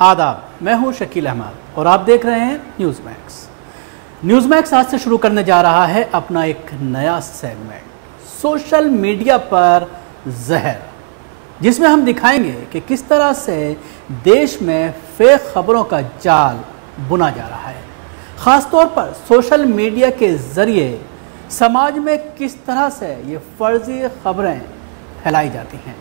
आदाब, मैं हूं शकील अहमद और आप देख रहे हैं न्यूज़ मैक्स। न्यूज़ मैक्स आज से शुरू करने जा रहा है अपना एक नया सेगमेंट, सोशल मीडिया पर जहर, जिसमें हम दिखाएंगे कि किस तरह से देश में फेक खबरों का जाल बुना जा रहा है। ख़ासतौर पर सोशल मीडिया के ज़रिए समाज में किस तरह से ये फर्जी खबरें फैलाई जाती हैं।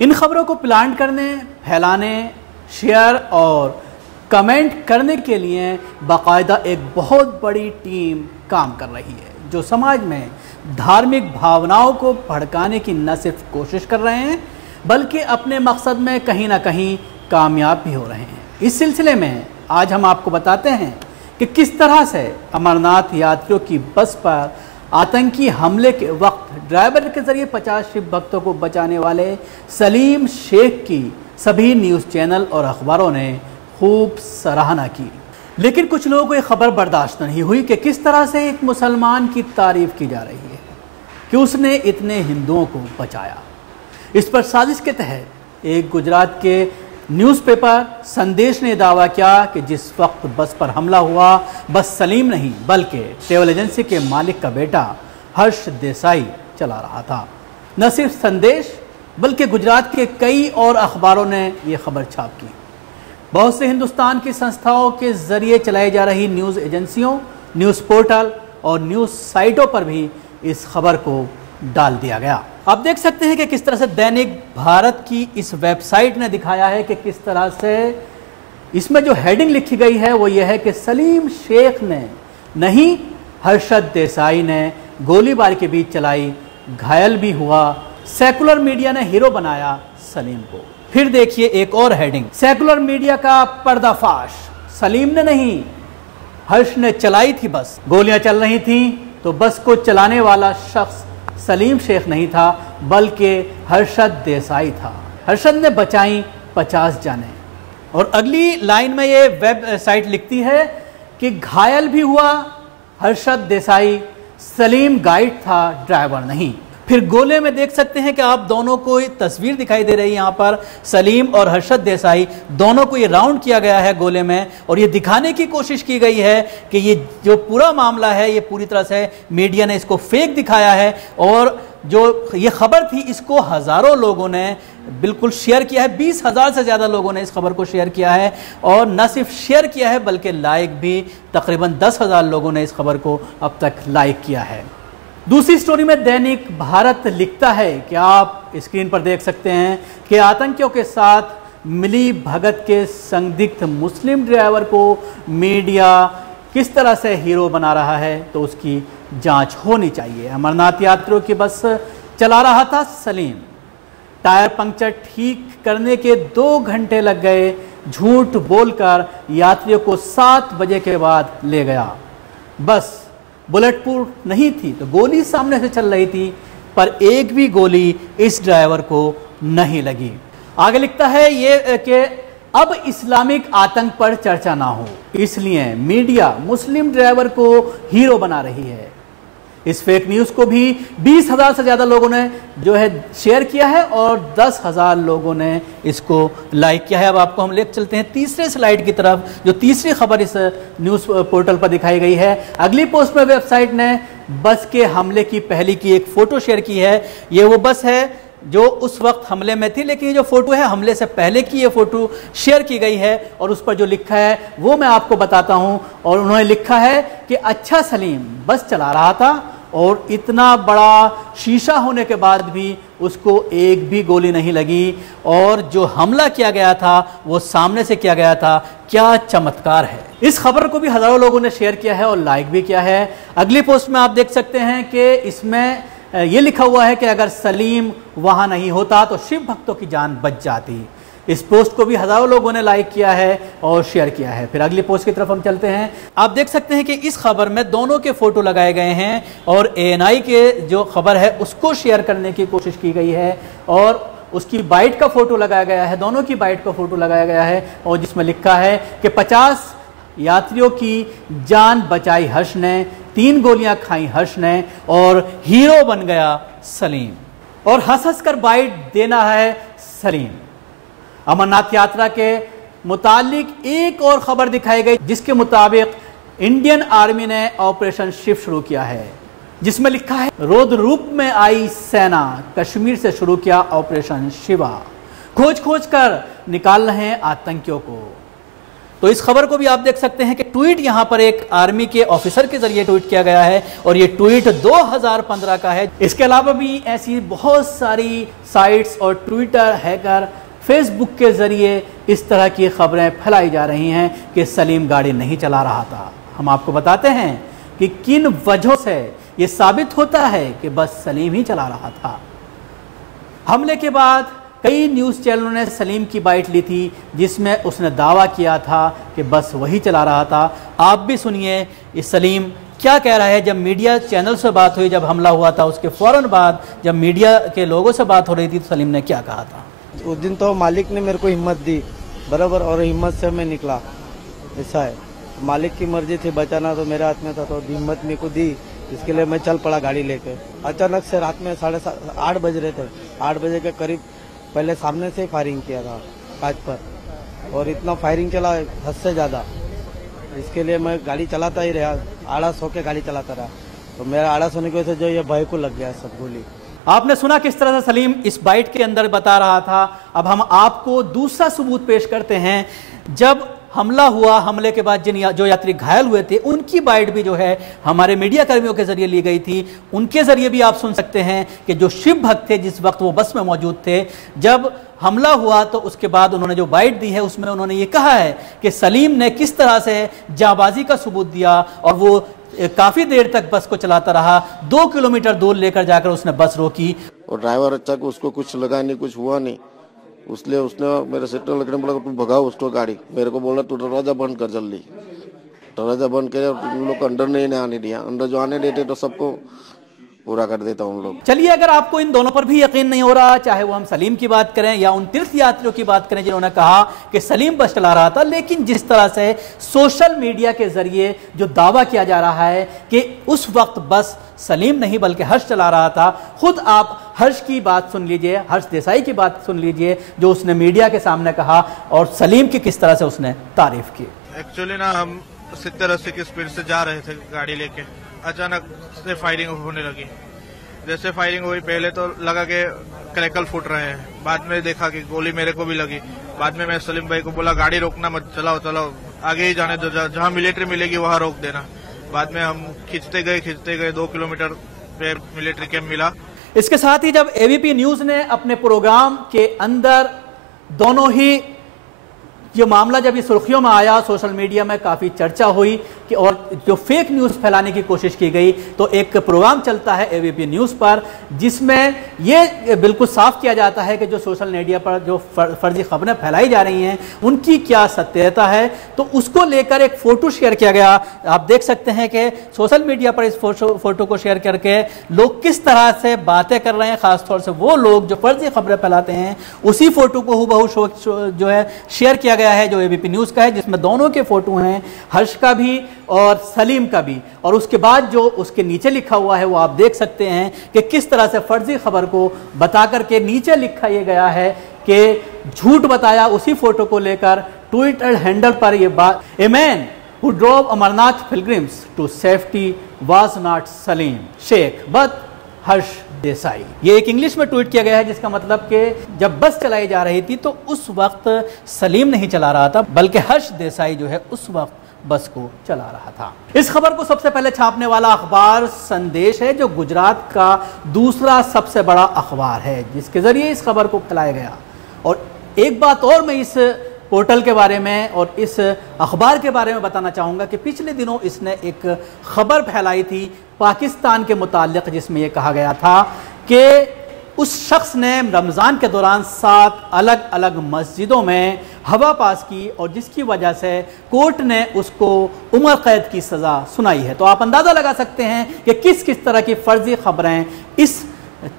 इन खबरों को प्लांट करने, फैलाने, शेयर और कमेंट करने के लिए बाकायदा एक बहुत बड़ी टीम काम कर रही है, जो समाज में धार्मिक भावनाओं को भड़काने की न सिर्फ कोशिश कर रहे हैं बल्कि अपने मकसद में कहीं ना कहीं कामयाब भी हो रहे हैं। इस सिलसिले में आज हम आपको बताते हैं कि किस तरह से अमरनाथ यात्रियों की बस पर आतंकी हमले के वक्त ड्राइवर के जरिए 50 शिव भक्तों को बचाने वाले सलीम शेख की सभी न्यूज़ चैनल और अखबारों ने खूब सराहना की। लेकिन कुछ लोगों को ये खबर बर्दाश्त नहीं हुई कि किस तरह से एक मुसलमान की तारीफ की जा रही है कि उसने इतने हिंदुओं को बचाया। इस पर साजिश के तहत एक गुजरात के न्यूज़पेपर संदेश ने दावा किया कि जिस वक्त बस पर हमला हुआ, बस सलीम नहीं बल्कि ट्रैवल एजेंसी के मालिक का बेटा हर्ष देसाई चला रहा था। न सिर्फ संदेश बल्कि गुजरात के कई और अखबारों ने यह खबर छाप की। बहुत से हिंदुस्तान की संस्थाओं के जरिए चलाई जा रही न्यूज़ एजेंसियों, न्यूज़ पोर्टल और न्यूज़ साइटों पर भी इस खबर को डाल दिया गया। आप देख सकते हैं कि किस तरह से दैनिक भारत की इस वेबसाइट ने दिखाया है कि किस तरह से इसमें जो हेडिंग लिखी गई है वो ये है कि सलीम शेख ने नहीं, हर्षद देसाई ने गोलीबारी के बीच चलाई, घायल भी हुआ, सेकुलर मीडिया ने हीरो बनाया सलीम को। फिर देखिए एक और हेडिंग, सेकुलर मीडिया का पर्दाफाश, सलीम ने नहीं हर्ष ने चलाई थी बस। गोलियां चल रही थी तो बस को चलाने वाला शख्स सलीम शेख नहीं था बल्कि हर्षद देसाई था। हर्षद ने बचाई 50 जानें। और अगली लाइन में ये वेबसाइट लिखती है कि घायल भी हुआ हर्षद देसाई, सलीम गाइड था, ड्राइवर नहीं। फिर गोले में देख सकते हैं कि आप दोनों को तस्वीर दिखाई दे रही है यहाँ पर, सलीम और हर्षद देसाई दोनों को ये राउंड किया गया है गोले में, और ये दिखाने की कोशिश की गई है कि ये जो पूरा मामला है ये पूरी तरह से मीडिया ने इसको फेक दिखाया है। और जो ये खबर थी इसको हज़ारों लोगों ने बिल्कुल शेयर किया है, 20,000 से ज़्यादा लोगों ने इस खबर को शेयर किया है। और न सिर्फ शेयर किया है बल्कि लाइक भी तकरीबन 10,000 लोगों ने इस खबर को अब तक लाइक किया है। दूसरी स्टोरी में दैनिक भारत लिखता है कि आप स्क्रीन पर देख सकते हैं कि आतंकियों के साथ मिली भगत के संदिग्ध मुस्लिम ड्राइवर को मीडिया किस तरह से हीरो बना रहा है, तो उसकी जांच होनी चाहिए। अमरनाथ यात्रियों की बस चला रहा था सलीम, टायर पंक्चर ठीक करने के 2 घंटे लग गए, झूठ बोलकर यात्रियों को 7 बजे के बाद ले गया। बस बुलेट प्रूफ नहीं थी तो गोली सामने से चल रही थी, पर एक भी गोली इस ड्राइवर को नहीं लगी। आगे लिखता है ये कि अब इस्लामिक आतंक पर चर्चा ना हो, इसलिए मीडिया मुस्लिम ड्राइवर को हीरो बना रही है। इस फेक न्यूज़ को भी 20,000 से ज़्यादा लोगों ने जो है शेयर किया है और 10,000 लोगों ने इसको लाइक किया है। अब आपको हम ले चलते हैं तीसरे स्लाइड की तरफ, जो तीसरी खबर इस न्यूज़ पोर्टल पर दिखाई गई है। अगली पोस्ट में वेबसाइट ने बस के हमले की पहली की एक फ़ोटो शेयर की है। ये वो बस है जो उस वक्त हमले में थी, लेकिन ये जो फोटो है हमले से पहले की ये फोटो शेयर की गई है और उस पर जो लिखा है वो मैं आपको बताता हूं। और उन्होंने लिखा है कि अच्छा सलीम बस चला रहा था और इतना बड़ा शीशा होने के बाद भी उसको एक भी गोली नहीं लगी, और जो हमला किया गया था वो सामने से किया गया था। क्या चमत्कार है। इस खबर को भी हजारों लोगों ने शेयर किया है और लाइक भी किया है। अगली पोस्ट में आप देख सकते हैं कि इसमें ये लिखा हुआ है कि अगर सलीम वहां नहीं होता तो शिव भक्तों की जान बच जाती। इस पोस्ट को भी हजारों लोगों ने लाइक किया है और शेयर किया है। फिर अगली पोस्ट की तरफ हम चलते हैं। आप देख सकते हैं कि इस खबर में दोनों के फोटो लगाए गए हैं और ANI के जो खबर है उसको शेयर करने की कोशिश की गई है और उसकी बाइट का फोटो लगाया गया है, दोनों की बाइट का फोटो लगाया गया है और जिसमें लिखा है कि 50 यात्रियों की जान बचाई हर्ष ने, 3 गोलियां खाई हर्ष ने और हीरो बन गया सलीम। और हंस हंस कर बाइट देना है सलीम। अमरनाथ यात्रा के मुतालिक एक और खबर दिखाई गई जिसके मुताबिक इंडियन आर्मी ने ऑपरेशन शिफ्ट शुरू किया है, जिसमें लिखा है रौद्र रूप में आई सेना, कश्मीर से शुरू किया ऑपरेशन शिवा, खोज खोज कर निकाल रहे हैं आतंकियों को। तो इस खबर को भी आप देख सकते हैं कि ट्वीट यहां पर एक आर्मी के ऑफिसर के जरिए ट्वीट किया गया है और ये ट्वीट 2015 का है। इसके अलावा भी ऐसी बहुत सारी साइट्स और ट्विटर, हैकर, फेसबुक के जरिए इस तरह की खबरें फैलाई जा रही हैं कि सलीम गाड़ी नहीं चला रहा था। हम आपको बताते हैं कि किन वजहों से ये साबित होता है कि बस सलीम ही चला रहा था। हमले के बाद कई न्यूज़ चैनलों ने सलीम की बाइट ली थी जिसमें उसने दावा किया था कि बस वही चला रहा था। आप भी सुनिए ये सलीम क्या कह रहा है। जब मीडिया चैनल से बात हुई, जब हमला हुआ था उसके फौरन बाद जब मीडिया के लोगों से बात हो रही थी तो सलीम ने क्या कहा था। उस दिन तो मालिक ने मेरे को हिम्मत दी बराबर और हिम्मत से मैं निकला। ऐसा है, मालिक की मर्जी थी, बचाना तो मेरे हाथ में था, तो हिम्मत मेरे को दी, इसके लिए मैं चल पड़ा गाड़ी लेके। अचानक से रात में 8:30 बज रहे थे, 8 बजे के करीब पहले सामने से फायरिंग किया था कांच पर और इतना फायरिंग चला हद से ज्यादा। इसके लिए मैं गाड़ी चलाता ही रहा, आड़स होके गाड़ी चलाता रहा, तो मेरा आड़स होने की वजह से जो ये भाई को लग गया सब गोली। आपने सुना किस तरह से सलीम इस बाइट के अंदर बता रहा था। अब हम आपको दूसरा सबूत पेश करते हैं। जब हमला हुआ, हमले के बाद जो यात्री घायल हुए थे उनकी बाइट भी जो है हमारे मीडिया कर्मियों के जरिए ली गई थी। उनके जरिए भी आप सुन सकते हैं कि जो शिव भक्त थे जिस वक्त वो बस में मौजूद थे, जब हमला हुआ तो उसके बाद उन्होंने जो बाइट दी है उसमें उन्होंने ये कहा है कि सलीम ने किस तरह से जाबाजी का सबूत दिया और वो काफी देर तक बस को चलाता रहा। 2 किलोमीटर दूर लेकर जाकर उसने बस रोकी और ड्राइवर अच्छा को उसको कुछ लगा नहीं, कुछ हुआ नहीं, उसलिए उसने मेरे सीटर लगने बोला तू भगाओ उसको गाड़ी। मेरे को बोला तू दरवाजा बंद कर जल्दी। दरवाजा बंद करे, उन लोग को अंदर नहीं आने दिया। अंदर जो आने देते तो सबको पूरा कर देता हूँ लोग। चलिए, अगर आपको इन दोनों पर भी यकीन नहीं हो रहा, चाहे वो हम सलीम की बात करें या उन तीर्थ यात्रियों की बात करें जिन्होंने कहा कि सलीम बस चला रहा था, लेकिन जिस तरह से सोशल मीडिया के जरिए जो दावा किया जा रहा है कि उस वक्त बस सलीम नहीं बल्कि हर्ष चला रहा था, खुद आप हर्ष की बात सुन लीजिए, हर्ष देसाई की बात सुन लीजिए जो उसने मीडिया के सामने कहा और सलीम की किस तरह से उसने तारीफ की। एक्चुअली ना हम 70-80 की स्पीड से जा रहे थे गाड़ी लेके, अचानक से फायरिंग होने लगी। जैसे फायरिंग हुई पहले तो लगा कि क्रैकल फूट रहे हैं, बाद में देखा कि गोली मेरे को भी लगी। बाद में मैं सलीम भाई को बोला गाड़ी रोकना मत, चलाओ चलाओ आगे ही जाने दो, जहाँ मिलिट्री मिलेगी वहाँ रोक देना। बाद में हम खींचते गए 2 किलोमीटर पे मिलिट्री कैंप मिला। इसके साथ ही जब एबीपी न्यूज ने अपने प्रोग्राम के अंदर दोनों ही ये मामला जब ये सुर्खियों में आया, सोशल मीडिया में काफ़ी चर्चा हुई कि और जो फेक न्यूज़ फैलाने की कोशिश की गई, तो एक प्रोग्राम चलता है एबीपी न्यूज़ पर जिसमें ये बिल्कुल साफ किया जाता है कि जो सोशल मीडिया पर जो फर्जी खबरें फैलाई जा रही हैं उनकी क्या सत्यता है। तो उसको लेकर एक फ़ोटो शेयर किया गया। आप देख सकते हैं कि सोशल मीडिया पर इस फोटो को शेयर करके लोग किस तरह से बातें कर रहे हैं, ख़ासतौर से वो लोग जो फर्जी खबरें फैलाते हैं। उसी फोटो को हूबहू जो है शेयर किया है जो एबीपी न्यूज का है, जिसमें दोनों के फोटो हैं, हर्ष का भी और सलीम का भी। और उसके बाद जो उसके नीचे लिखा हुआ है वो आप देख सकते हैं कि किस तरह से फर्जी खबर को बता करके नीचे लिखा ये गया है कि झूठ बताया। उसी फोटो को लेकर ट्विटर हैंडल पर ये बात, a man who drove Amarnath pilgrims to safety was not Salim Shaikh but Harsh Desai. ये एक इंग्लिश में ट्वीट किया गया है जिसका मतलब कि जब बस चलाई जा रही थी तो उस वक्त सलीम नहीं चला रहा था बल्कि हर्ष देसाई जो है उस वक्त बस को चला रहा था। इस खबर को सबसे पहले छापने वाला अखबार संदेश है जो गुजरात का दूसरा सबसे बड़ा अखबार है, जिसके जरिए इस खबर को फैलाया गया। और एक बात और मैं इस पोर्टल के बारे में और इस अखबार के बारे में बताना चाहूँगा कि पिछले दिनों इसने एक खबर फैलाई थी पाकिस्तान के मुताल्लिक़, जिसमें यह कहा गया था कि उस शख्स ने रमज़ान के दौरान 7 अलग अलग मस्जिदों में हवा पास की और जिसकी वजह से कोर्ट ने उसको उम्र कैद की सज़ा सुनाई है। तो आप अंदाज़ा लगा सकते हैं कि किस किस तरह की फ़र्जी खबरें इस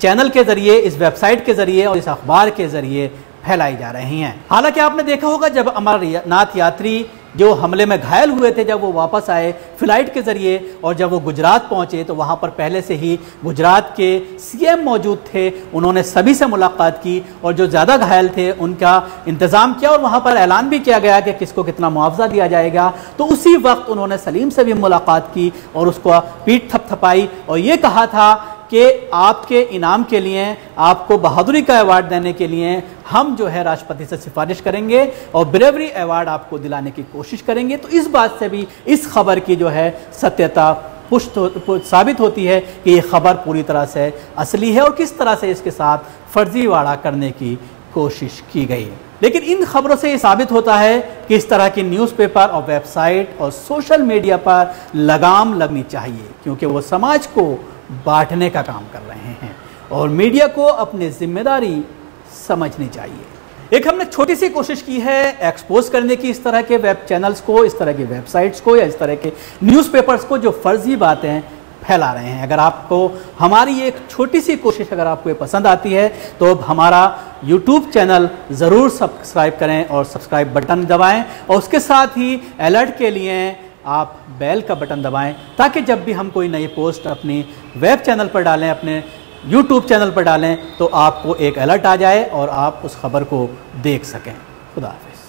चैनल के ज़रिए, इस वेबसाइट के ज़रिए और इस अखबार के ज़रिए फैलाई जा रही हैं। हालांकि आपने देखा होगा जब अमरनाथ यात्री जो हमले में घायल हुए थे जब वो वापस आए फ्लाइट के ज़रिए और जब वो गुजरात पहुंचे तो वहां पर पहले से ही गुजरात के सीएम मौजूद थे। उन्होंने सभी से मुलाकात की और जो ज़्यादा घायल थे उनका इंतज़ाम किया और वहां पर ऐलान भी किया गया कि किसको कितना मुआवजा दिया जाएगा। तो उसी वक्त उन्होंने सलीम से भी मुलाकात की और उसको पीठ थपथपाई और ये कहा था कि आपके इनाम के लिए, आपको बहादुरी का अवार्ड देने के लिए हम जो है राष्ट्रपति से सिफारिश करेंगे और ब्रेवरी अवार्ड आपको दिलाने की कोशिश करेंगे। तो इस बात से भी इस खबर की जो है सत्यता साबित होती है कि ये खबर पूरी तरह से असली है और किस तरह से इसके साथ फर्जीवाड़ा करने की कोशिश की गई है। लेकिन इन खबरों से ये साबित होता है कि इस तरह की न्यूज़पेपर और वेबसाइट और सोशल मीडिया पर लगाम लगनी चाहिए, क्योंकि वो समाज को बांटने का काम कर रहे हैं और मीडिया को अपनी जिम्मेदारी समझनी चाहिए। एक हमने छोटी सी कोशिश की है एक्सपोज करने की इस तरह के वेब चैनल्स को, इस तरह की वेबसाइट्स को या इस तरह के न्यूज़पेपर्स को जो फर्जी बातें फैला रहे हैं। अगर आपको हमारी एक छोटी सी कोशिश अगर आपको ये पसंद आती है तो हमारा YouTube चैनल ज़रूर सब्सक्राइब करें और सब्सक्राइब बटन दबाएं और उसके साथ ही अलर्ट के लिए आप बेल का बटन दबाएं ताकि जब भी हम कोई नई पोस्ट अपनी वेब चैनल पर डालें, अपने YouTube चैनल पर डालें तो आपको एक अलर्ट आ जाए और आप उस खबर को देख सकें। खुदा हाफिज़।